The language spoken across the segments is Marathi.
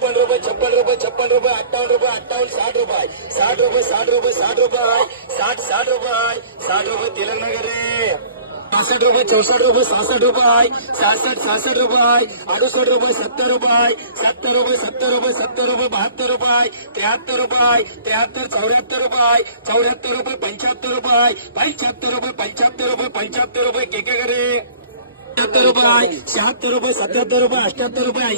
56 रुपये 56 रुपये 58 रुपये 60 रुपये 60 रुपये 60 रुपये तेलंगणा रे 65 रुपये 64 रुपये 66 रुपये 66 रुपये 68 रुपये 70 रुपये 70 रुपये 72 रुपये 72 रुपये 73 रुपये 74 रुपये 75 रुपये 75 रुपये के करे 76 रुपये 76 रुपये 77 रुपये 78 रुपये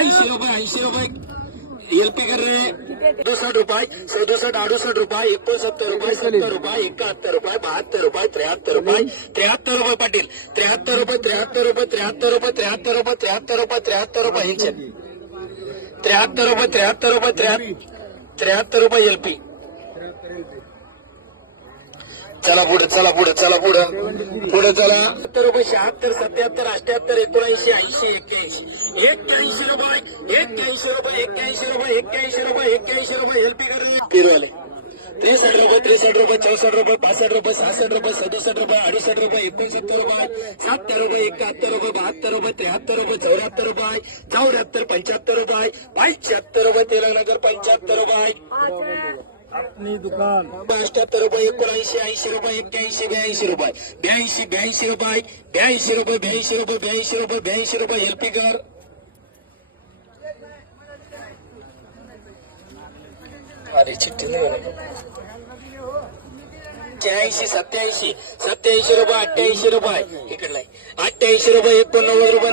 80 रुपये 80 रुपये एलपी कर रहे 67 रुपये 67 68 रुपये 69 रुपये 70 रुपये 71 रुपये 72 रुपये 73 रुपये 73 रुपये पाटील 73 रुपये 73 रुपये 73 रुपये 73 रुपये 73 रुपये 73 रुपये हिंचन 73 रुपये 73 रुपये 73 रुपये एलपी चला पुढे चला पुढे चला पुढे पुढे चला 70 रुपये 76 77 78 79 80 81 रुपये 81 रुपये 81 रुपये 81 रुपये एलपी कर फिरवाले 63 रुपये 64 रुपये 65 रुपये 66 रुपये 67 रुपये 68 रुपये 69 रुपये 70 रुपये 71 रुपये 72 रुपये 73 रुपये 74 रुपये 74 75 रुपये 75 रुपये तेलंगणा 75 रुपये अपनी दुकान 78 रुपये 79 80 रुपये 81 82 रुपये 82 रुपये 82 रुपये एलपी कर अरे चिट्ठी नाही 86 87 87 रुपये 88 रुपये इकडला 88 रुपये 89 रुपये